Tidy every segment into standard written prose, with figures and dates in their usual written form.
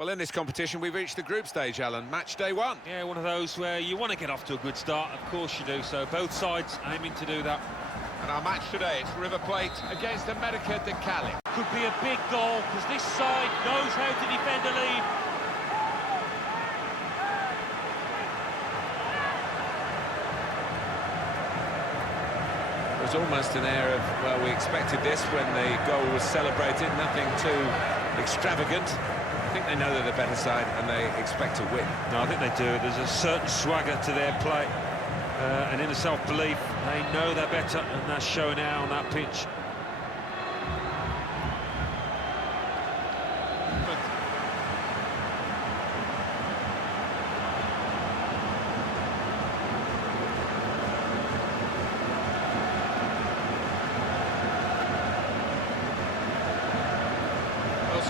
Well, in this competition, we've reached the group stage, Alan. Match day one. Yeah, one of those where you want to get off to a good start. Of course you do. So both sides aiming to do that. And our match today, it's River Plate against America de Cali. Could be a big goal, because this side knows how to defend a lead. There was almost an air of, well, we expected this when the goal was celebrated. Nothing too extravagant. I think they know they're the better side and they expect to win. No, I think they do. There's a certain swagger to their play, and inner self-belief. They know they're better, and that's showing out on that pitch.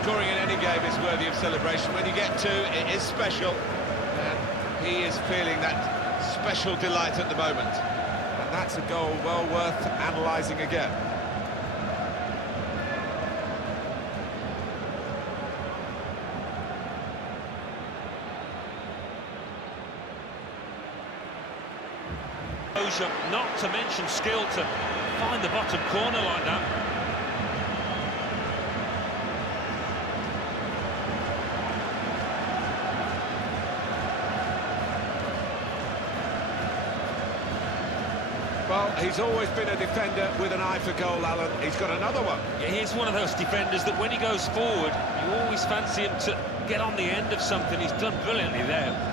Scoring in any game is worthy of celebration. When you get two, it is special. And he is feeling that special delight at the moment. And that's a goal well worth analysing again. Not to mention skill to find the bottom corner like that. Well, he's always been a defender with an eye for goal, Alan. He's got another one. Yeah, he's one of those defenders that when he goes forward, you always fancy him to get on the end of something. He's done brilliantly there.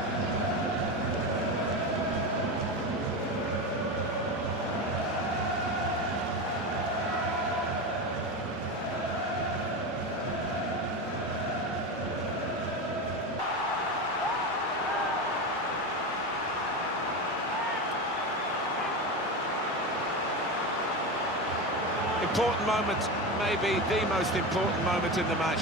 Important moment, maybe the most important moment in the match.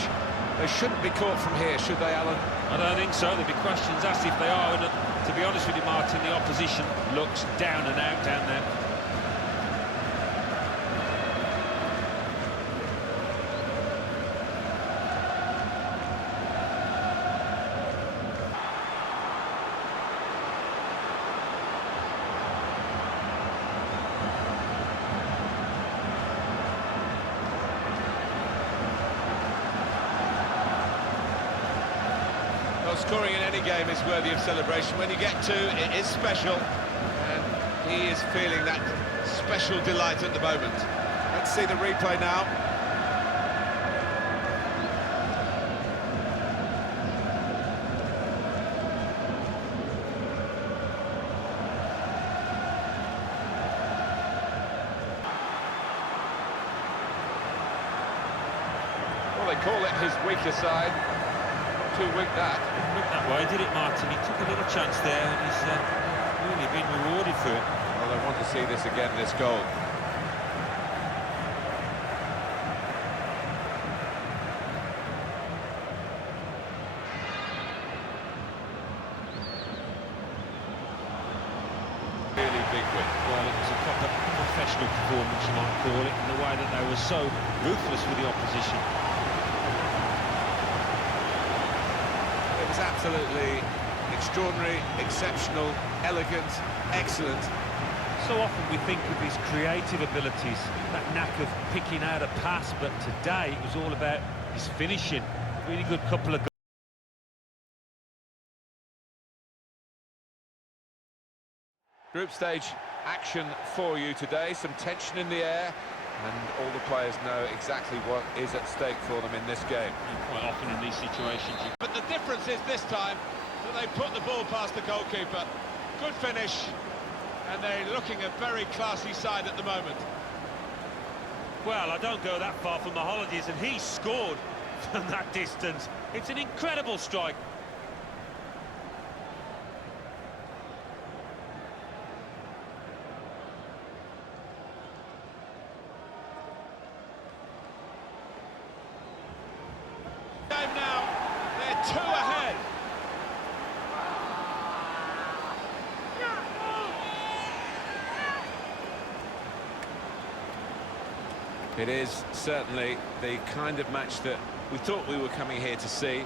They shouldn't be caught from here, should they, Alan? I don't think so. There'll be questions asked if they are. And to be honest with you, Martin, the opposition looks down and out down there. Scoring in any game is worthy of celebration. When you get two, it is special. And he is feeling that special delight at the moment. Let's see the replay now. Well, they call it his weaker side. Not too weak that. Looked that way, did it, Martin? He took a little chance there, and he's really been rewarded for it. Well, I want to see this again, this goal. Really big win. Well, it was a proper professional performance, you might call it, in the way that they were so ruthless with the opposition. It was absolutely extraordinary, exceptional, elegant, excellent. So often we think of his creative abilities, that knack of picking out a pass, but today it was all about his finishing. Really good couple of goals. Group stage action for you today, some tension in the air, and all the players know exactly what is at stake for them in this game. And quite often in these situations. But the difference is this time that they put the ball past the goalkeeper. Good finish, and they're looking a very classy side at the moment. Well, I don't go that far from the holidays, and he scored from that distance. It's an incredible strike. Now, they're two ahead. It is certainly the kind of match that we thought we were coming here to see.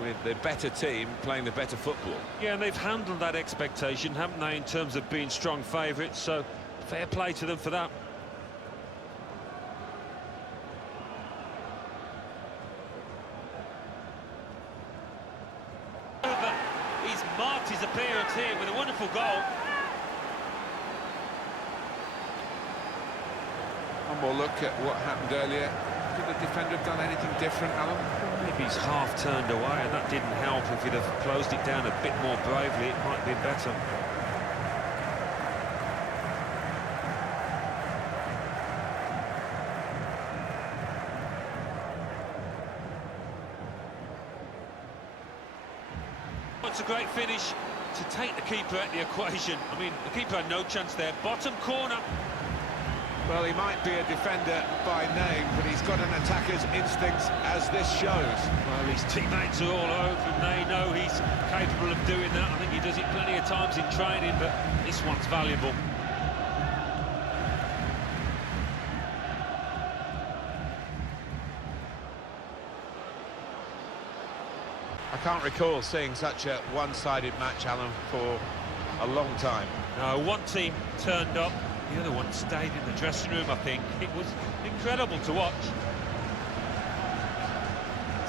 with the better team playing the better football. Yeah, and they've handled that expectation, haven't they, in terms of being strong favourites, so fair play to them for that. He's marked his appearance here with a wonderful goal. One more look at what happened earlier. Could the defender have done anything different, Alan? Maybe he's half turned away, and that didn't help. If he'd have closed it down a bit more bravely, it might have been better. It's a great finish to take the keeper at the equation. I mean, the keeper had no chance there. Bottom corner. Well, he might be a defender by name, but he's got an attacker's instincts, as this shows. Well, his teammates are all over him. They know he's capable of doing that. I think he does it plenty of times in training, but this one's valuable. I can't recall seeing such a one-sided match, Alan, for a long time. No, one team turned up, the other one stayed in the dressing room, I think. It was incredible to watch.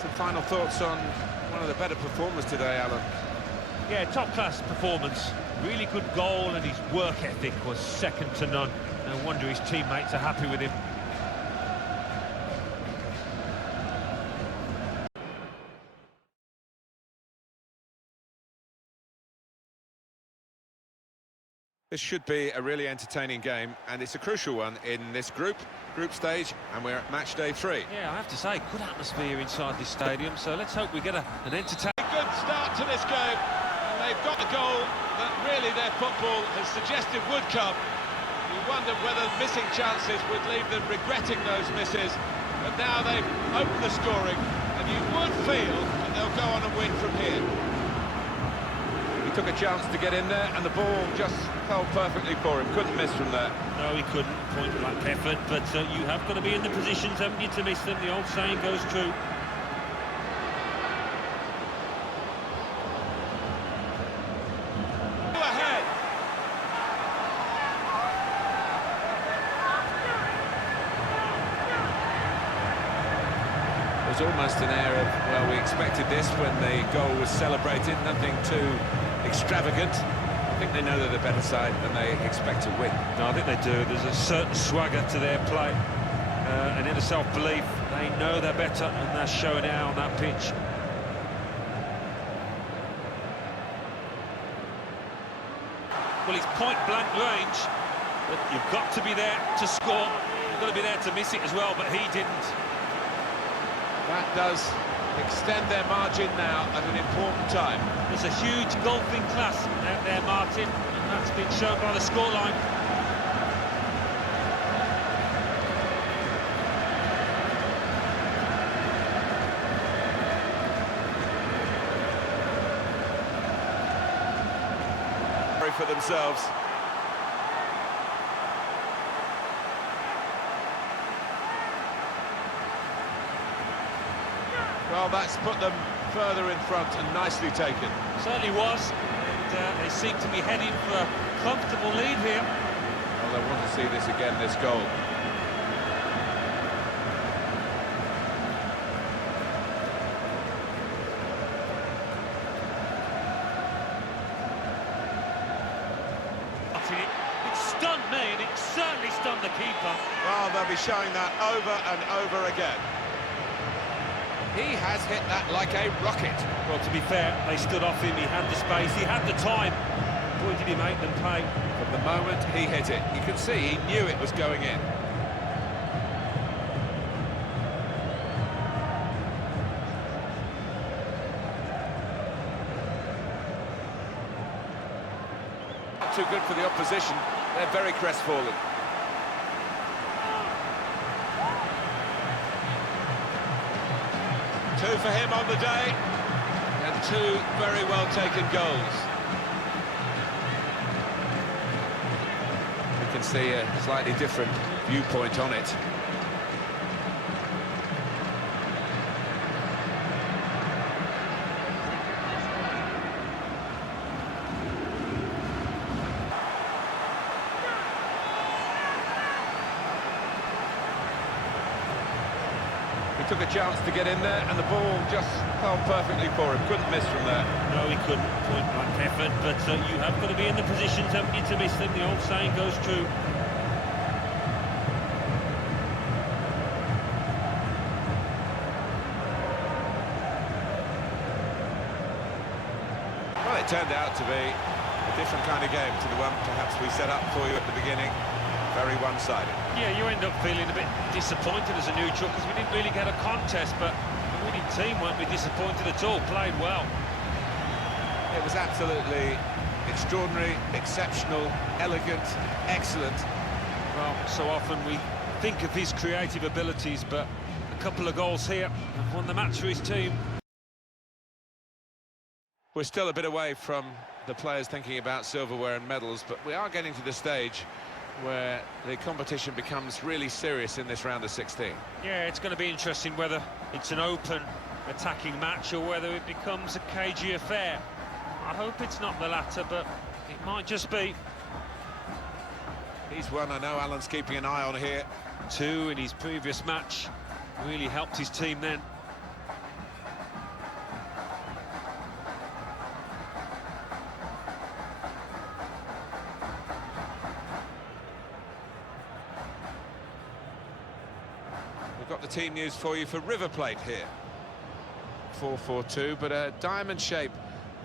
Some final thoughts on one of the better performers today, Alan? Yeah, top-class performance. Really good goal, and his work ethic was second to none. No wonder his teammates are happy with him. This should be a really entertaining game, and it's a crucial one in this group stage, and we're at match day 3. Yeah, I have to say, good atmosphere inside this stadium, so let's hope we get an entertaining... Good start to this game, and they've got the goal that really their football has suggested would come. You wondered whether missing chances would leave them regretting those misses, but now they've opened the scoring, and you would feel that they'll go on and win from here. He took a chance to get in there, and the ball just fell perfectly for him. Couldn't miss from there. No, he couldn't, point blank effort, but you have got to be in the positions, haven't you, to miss them? The old saying goes true. Go ahead. There's almost an air of, well, we expected this when the goal was celebrated, nothing too extravagant. I think they know they're the better side and they expect to win. No, I think they do. There's a certain swagger to their play, and inner self-belief. They know they're better, and they're showing it out on that pitch. Well, it's point-blank range, but you've got to be there to score. You've got to be there to miss it as well, but he didn't. That does extend their margin now at an important time. There's a huge golfing class out there, Martin, and that's been shown by the scoreline. For themselves. Well, that's put them further in front and nicely taken. Certainly was, and they seem to be heading for a comfortable lead here. Well, they want to see this again, this goal. It stunned me, and it certainly stunned the keeper. Well, they'll be showing that over and over again. He has hit that like a rocket. Well, to be fair, they stood off him, he had the space, he had the time. Boy, did he make them pay. From the moment he hit it, you could see he knew it was going in. Not too good for the opposition. They're very crestfallen. Two for him on the day, and two very well-taken goals. We can see a slightly different viewpoint on it. took a chance to get in there, and the ball just fell perfectly for him. Couldn't miss from there. No, he couldn't. Point-blank effort, but you have got to be in the positions, haven't you, to miss them? The old saying goes true. Well, it turned out to be a different kind of game to the one perhaps we set up for you at the beginning. Very one-sided. Yeah, you end up feeling a bit disappointed as a neutral because we didn't really get a contest, but the winning team won't be disappointed at all. Played well. It was absolutely extraordinary, exceptional, elegant, excellent. Well, so often we think of his creative abilities, but a couple of goals here have won the match for his team. We're still a bit away from the players thinking about silverware and medals, but we are getting to the stage where the competition becomes really serious in this round of 16. Yeah, it's going to be interesting whether it's an open, attacking match or whether it becomes a cagey affair. I hope it's not the latter, but it might just be. He's one I know Alan's keeping an eye on here. 2 in his previous match, really helped his team then. We've got the team news for you for River Plate here. 4-4-2, but a diamond shape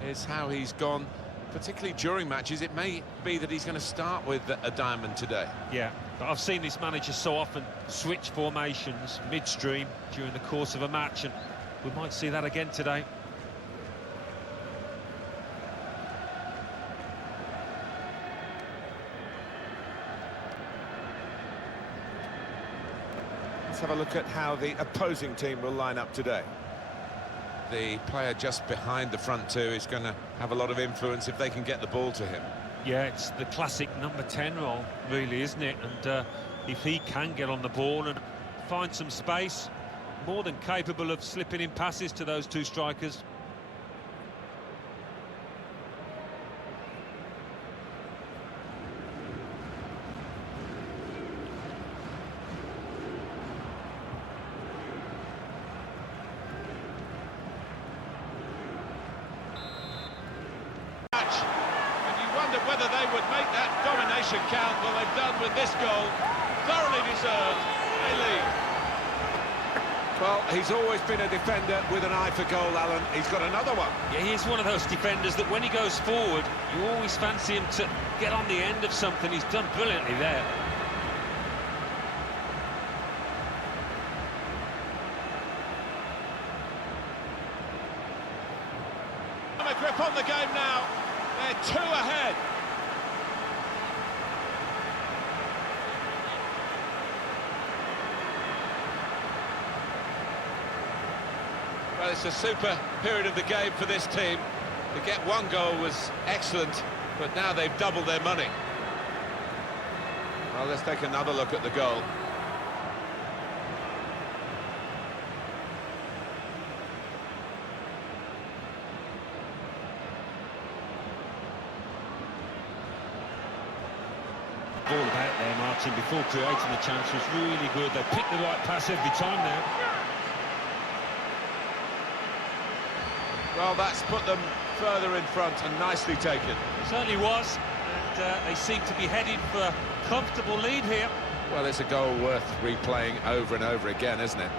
is how he's gone, particularly during matches. It may be that he's going to start with a diamond today. Yeah, but I've seen this manager so often switch formations midstream during the course of a match, and we might see that again today. Let's have a look at how the opposing team will line up today. The player just behind the front two is going to have a lot of influence if they can get the ball to him. Yeah, it's the classic number 10 role, really, isn't it? And if he can get on the ball and find some space, more than capable of slipping in passes to those two strikers. Whether they would make that domination count. Well, they've done with this goal. Thoroughly deserved. They lead. Well, he's always been a defender with an eye for goal, Alan. He's got another one. Yeah, he's one of those defenders that when he goes forward, you always fancy him to get on the end of something. He's done brilliantly there. A grip on the game now. They're 2 ahead. Well, it's a super period of the game for this team. To get 1 goal was excellent, but now they've doubled their money. Well, let's take another look at the goal. Ball about there, Martin, before creating the chance was really good. They picked the right pass every time now. Well, that's put them further in front and nicely taken. It certainly was, and they seem to be heading for a comfortable lead here. Well, it's a goal worth replaying over and over again, isn't it?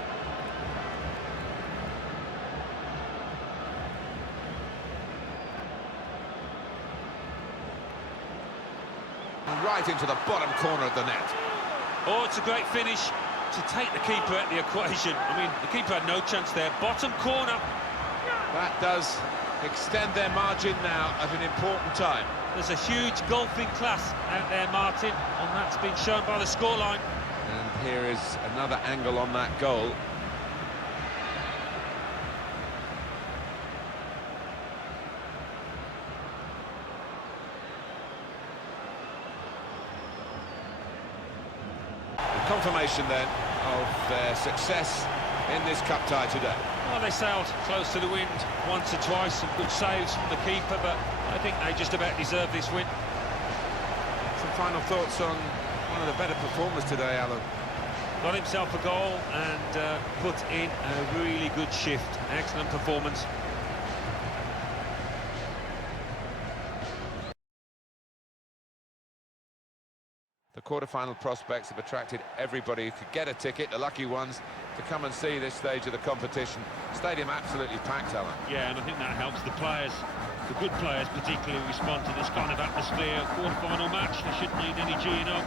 Right into the bottom corner of the net. Oh, it's a great finish to take the keeper out of the equation. I mean, the keeper had no chance there. Bottom corner. That does extend their margin now at an important time. There's a huge golfing class out there, Martin, and that's been shown by the scoreline. And here is another angle on that goal. Confirmation then of their success in this cup tie today. Well, they sailed close to the wind once or twice, some good saves from the keeper, but I think they just about deserve this win. Some final thoughts on one of the better performers today, Alan. got himself a goal and put in a really good shift. Excellent performance. The quarter-final prospects have attracted everybody who could get a ticket, the lucky ones, to come and see this stage of the competition. Stadium absolutely packed, Alan. Yeah, and I think that helps the players, the good players particularly, respond to this kind of atmosphere. Quarter-final match, they shouldn't need any G'ing up.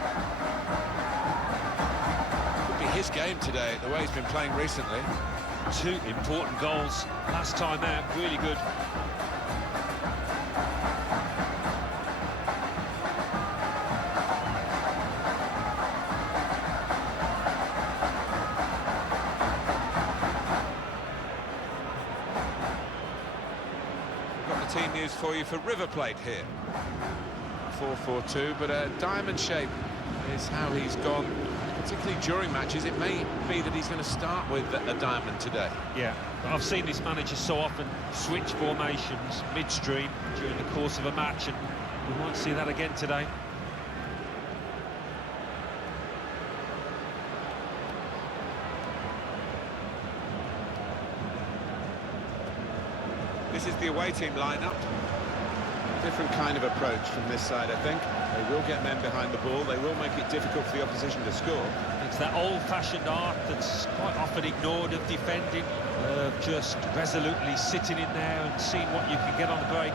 Could be his game today, the way he's been playing recently. 2 important goals last time out, really good. Team news for you for River Plate here. 4-4-2, but a diamond shape is how he's gone, particularly during matches. It may be that he's going to start with a diamond today. Yeah, but I've seen this manager so often switch formations midstream during the course of a match, and we might see that again today. This is the away team lineup. Different kind of approach from this side, I think. They will get men behind the ball. They will make it difficult for the opposition to score. It's that old-fashioned art that's quite often ignored of defending, just resolutely sitting in there and seeing what you can get on the break.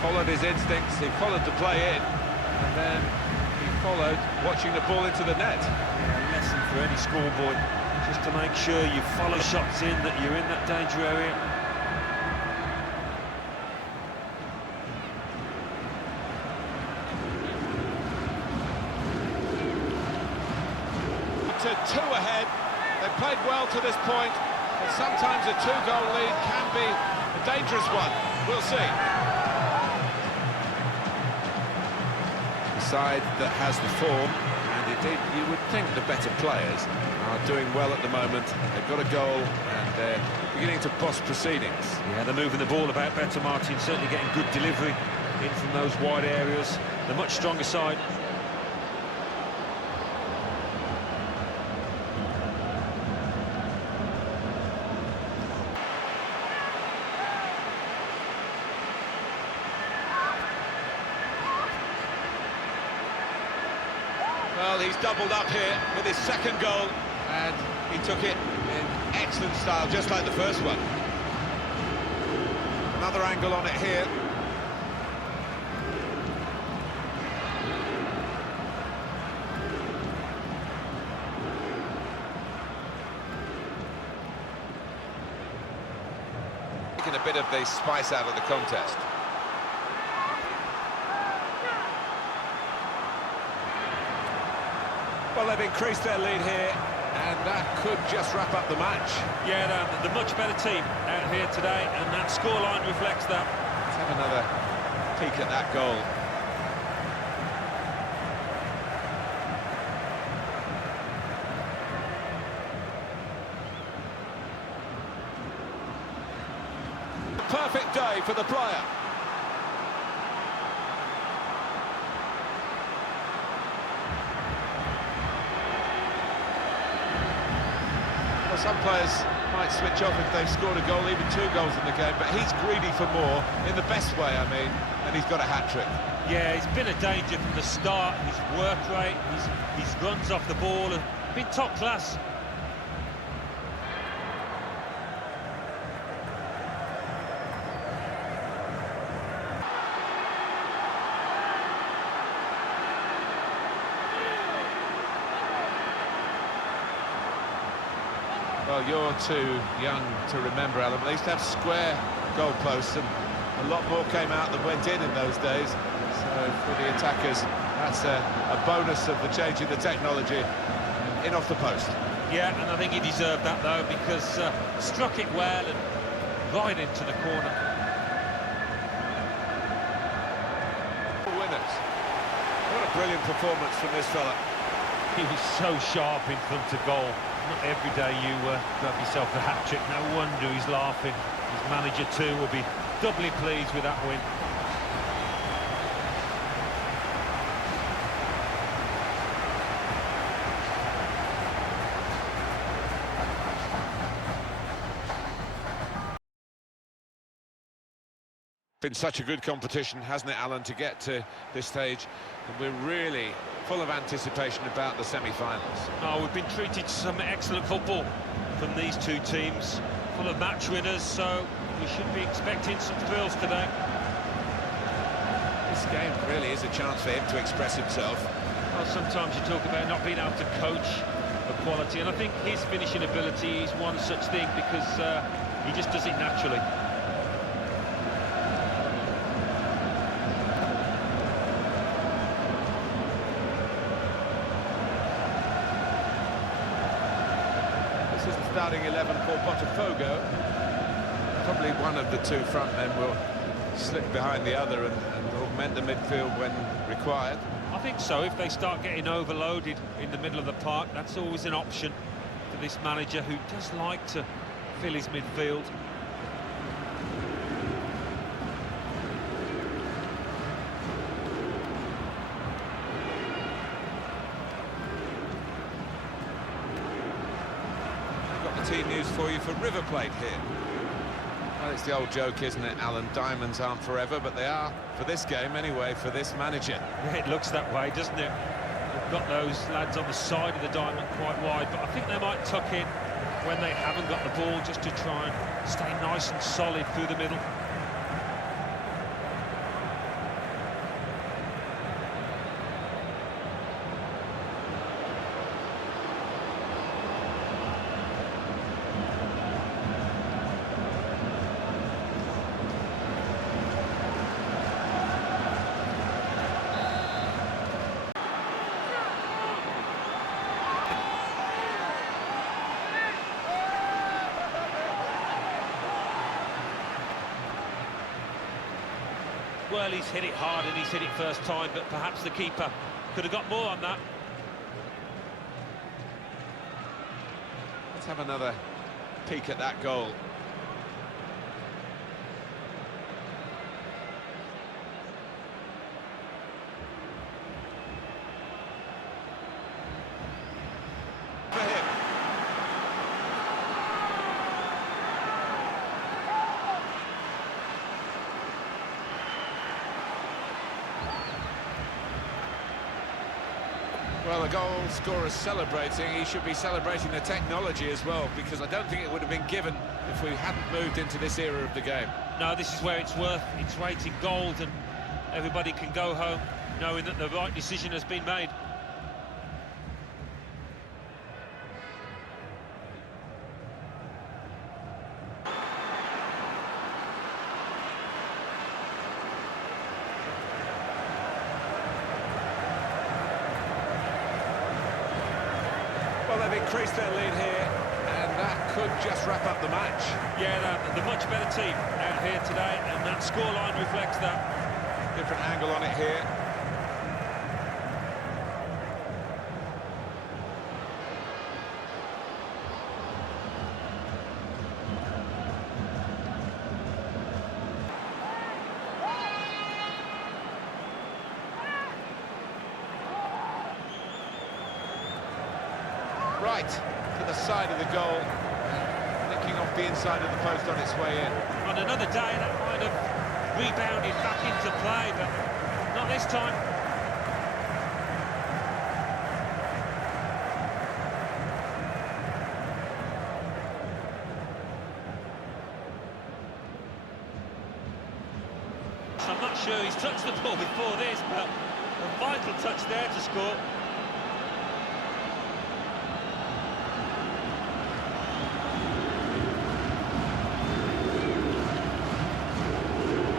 Followed his instincts, he followed the play in, and then he followed watching the ball into the net. Yeah, a lesson for any schoolboy, just to make sure you follow shots in, that you're in that danger area. To 2 ahead, they've played well to this point, but sometimes a 2-goal lead can be a dangerous one. We'll see. Side that has the form, and indeed you would think the better players are doing well at the moment. They've got a goal and they're beginning to boss proceedings. Yeah, they're moving the ball about better, Martin, certainly getting good delivery in from those wide areas. They're much stronger side. Well, he's doubled up here with his second goal, and he took it in excellent style, just like the first one. Another angle on it here. Taking a bit of the spice out of the contest. Well, they've increased their lead here, and that could just wrap up the match. Yeah, the much better team out here today, and that scoreline reflects that. Let's have another peek at that goal. A perfect day for the player. Some players might switch off if they've scored a goal, even 2 goals in the game, but he's greedy for more, in the best way, I mean, and he's got a hat-trick. Yeah, he's been a danger from the start. His work rate, his runs off the ball have been top class. Well, you're too young to remember, Alan. They used to have square goalposts, and a lot more came out than went in those days. So for the attackers, that's a bonus of the change in the technology. In off the post. Yeah, and I think he deserved that, though, because struck it well and right into the corner. Winners. What a brilliant performance from this fella. He was so sharp in front of goal. Not every day you grab yourself a hat-trick. No wonder he's laughing. His manager, too, will be doubly pleased with that win. Been such a good competition, hasn't it, Alan, to get to this stage, and we're really full of anticipation about the semi-finals. Oh, we've been treated to some excellent football from these two teams, full of match winners, so we should be expecting some thrills today. This game really is a chance for him to express himself. Well, sometimes you talk about not being able to coach the quality, and I think his finishing ability is one such thing, because he just does it naturally. This is the starting 11 for Botafogo. Probably one of the two front men will slip behind the other and augment the midfield when required. I think so. If they start getting overloaded in the middle of the park, that's always an option for this manager, who does like to fill his midfield. Team news for you for River Plate here. Well, it's the old joke, isn't it, Alan? Diamonds aren't forever, but they are for this game anyway, for this manager. Yeah, it looks that way, doesn't it? We've got those lads on the side of the diamond quite wide, but I think they might tuck in when they haven't got the ball, just to try and stay nice and solid through the middle. Well, he's hit it hard and he's hit it first time, but perhaps the keeper could have got more on that. Let's have another peek at that goal. For him. Well, the goal scorer's celebrating. He should be celebrating the technology as well, because I don't think it would have been given if we hadn't moved into this era of the game. No, this is where it's worth its weight in gold, and everybody can go home knowing that the right decision has been made. Well, they've increased their lead here, and that could just wrap up the match. Yeah, the much better team out here today, and that scoreline reflects that. Different angle on it here. Right to the side of the goal, nicking off the inside of the post on its way in. On another day, that might have rebounded back into play, but not this time. I'm not sure he's touched the ball before this, but a vital touch there to score.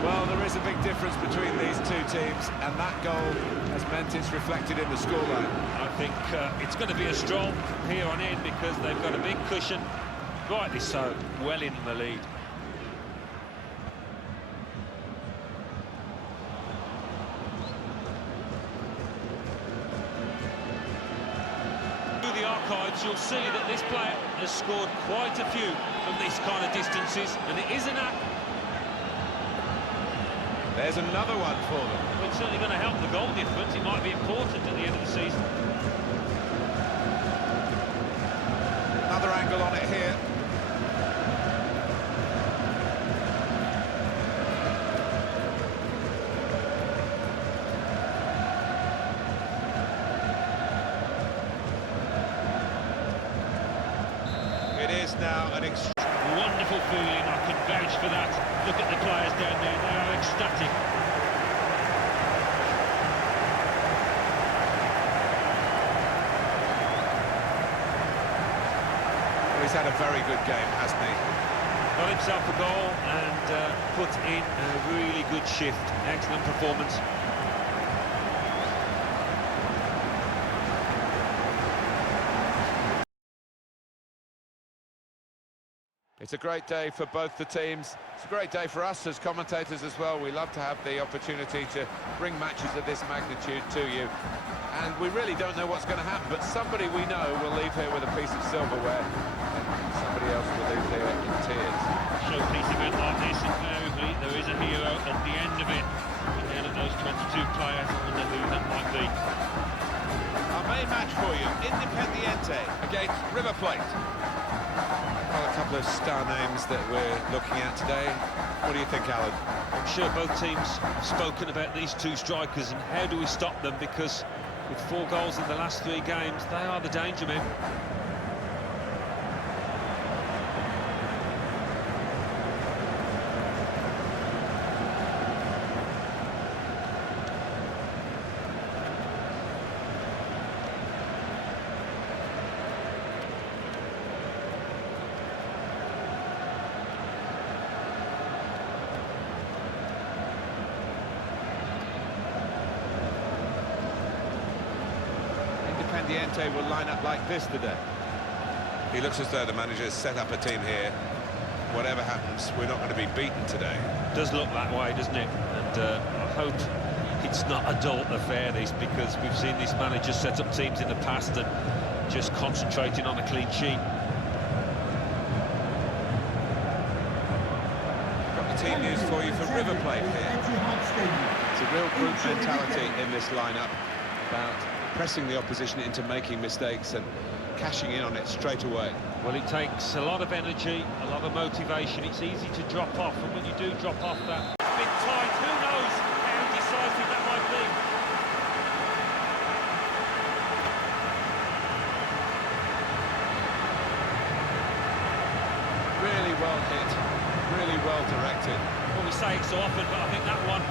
Well, there is a big difference between these two teams, and that goal has meant it's reflected in the scoreline. I think it's going to be a strong from here on in because they've got a big cushion, rightly so, well in the lead. Through the archives, you'll see that this player has scored quite a few from these kind of distances, and it is an act. There's another one for them. It's certainly going to help the goal difference. It might be important at the end of the season. Another angle on it here. It is now an wonderful feeling, I can vouch for that. Look at the players down there, they are ecstatic. Well, he's had a very good game, hasn't he? Got himself a goal and put in a really good shift. Excellent performance. It's a great day for both the teams. It's a great day for us as commentators as well. We love to have the opportunity to bring matches of this magnitude to you. And we really don't know what's going to happen, but somebody we know will leave here with a piece of silverware, and somebody else will leave here in tears. Showpiece event like this, invariably there is a hero at the end of it. And then at those 22 players, I wonder who that might be. Our main match for you, Independiente against River Plate. Well, a couple of star names that we're looking at today. What do you think, Alan? I'm sure both teams have spoken about these two strikers and how do we stop them, because with 4 goals in the last 3 games, they are the danger men. Independiente will line up like this today. He looks as though the manager has set up a team here. Whatever happens, we're not going to be beaten today. Does look that way, doesn't it? And I hope it's not a dull affair, this, because we've seen this manager set up teams in the past and just concentrating on a clean sheet. Got the team news for you for River Plate here. It's a real group mentality in this lineup about pressing the opposition into making mistakes and cashing in on it straight away. Well, it takes a lot of energy, a lot of motivation. It's easy to drop off, and when you do drop off, that bit tight, who knows how decisive that might be. Really well hit, really well directed. Well, we say it so often, but I think that one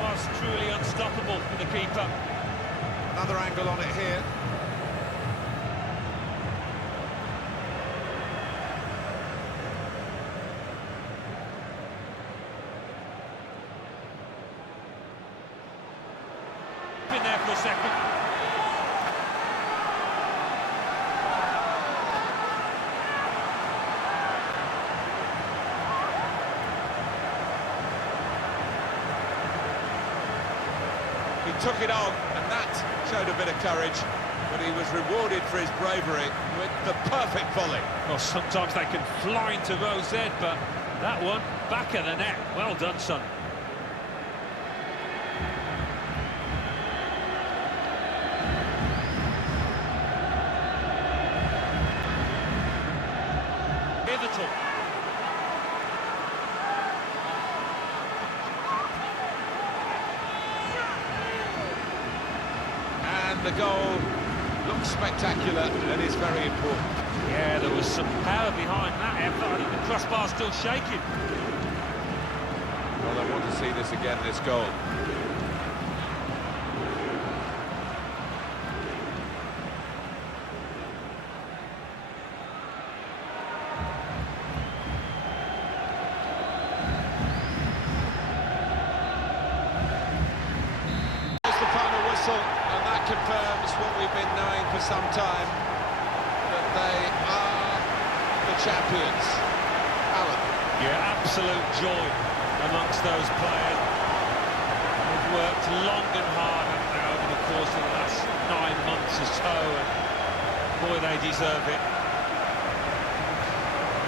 was truly unstoppable for the keeper. Another angle on it here. Been there for a second. He took it on, and that showed a bit of courage, but he was rewarded for his bravery with the perfect volley. Well, sometimes they can fly into Rose Ed, but that one, back of the net. Well done, son. Pivotal. And the goal looks spectacular and is very important. Yeah, there was some power behind that effort. I think the crossbar's still shaking. Well, I want to see this again, this goal. confirms what we've been knowing for some time, that they are the champions. Alan. Yeah, absolute joy amongst those players. They've worked long and hard, haven't they, over the course of the last 9 months or so, and boy, they deserve it.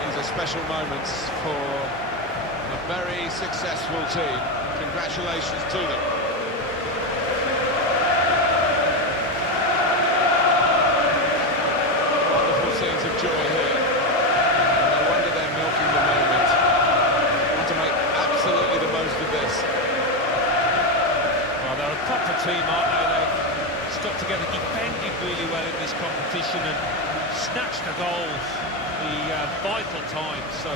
These are special moments for a very successful team. Congratulations to them. Wonderful scenes of joy here. No wonder they're milking the moment. Want to make absolutely the most of this. Well, they're a proper team, aren't they? They've stuck together, defended really well in this competition and snatched the goals, the vital times, so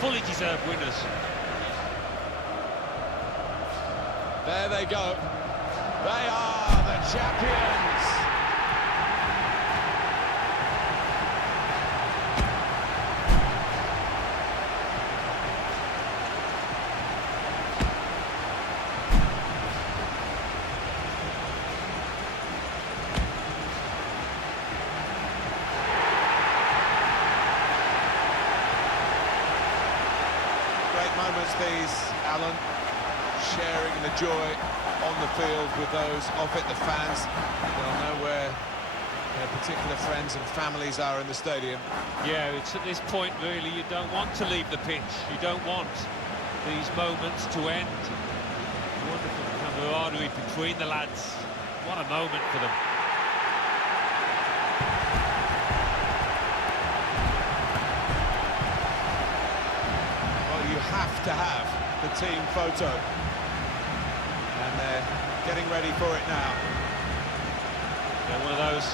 fully deserved winners. There they go. They are the champions. Great moments these, Alan. Sharing the joy on the field with those off it, the fans. They'll know where their particular friends and families are in the stadium. Yeah, it's at this point, really, you don't want to leave the pitch. You don't want these moments to end. Wonderful camaraderie between the lads. What a moment for them. Well, you have to have the team photo. And they're getting ready for it now. Yeah, one of those